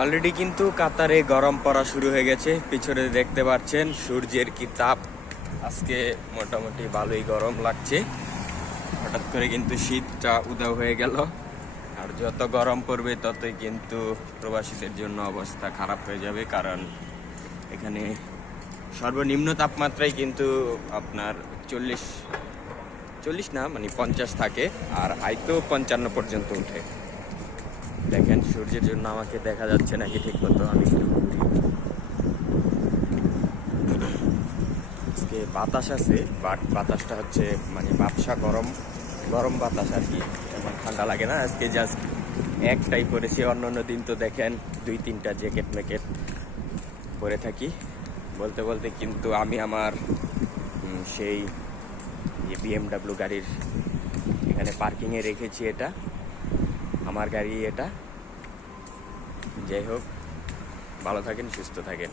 Already কিন্তু কাতারে গরম পড়া শুরু হয়ে গেছে। পিছনে দেখতে পাচ্ছেন সূর্যের কি তাপ। আজকে মোটামুটি ভালোই গরম লাগছে। হঠাৎ করে কিন্তু শীতটা উধাও হয়ে গেল। আর যত গরম পড়বে ততই কিন্তু প্রবাসীদের জন্য অবস্থা খারাপ হয়ে যাবে, কারণ এখানে সর্বনিম্ন তাপমাত্রায় কিন্তু আপনার 40 না মানে 50 থাকে, আর হাইতো 55 পর্যন্ত উঠে। দেখেন সূর্যের জন্য আমাকে দেখা যাচ্ছে নাকি ঠিক মতো, আমি একটু ঘুরি। আজকে বাতাস আছে, বাট বাতাসটা হচ্ছে মানে ব্যবসা গরম গরম বাতাস আর কি, এখন ঠান্ডা লাগে না। আজকে জাস্ট একটাই পরেছি, অন্য দিন তো দেখেন 2-3টা জ্যাকেট ম্যাকেট পরে থাকি। বলতে বলতে কিন্তু আমি আমার সেই BMW গাড়ির এখানে পার্কিংয়ে রেখেছি। এটা আমার গাড়ি এটা। যাই হোক, ভালো থাকেন, সুস্থ থাকেন।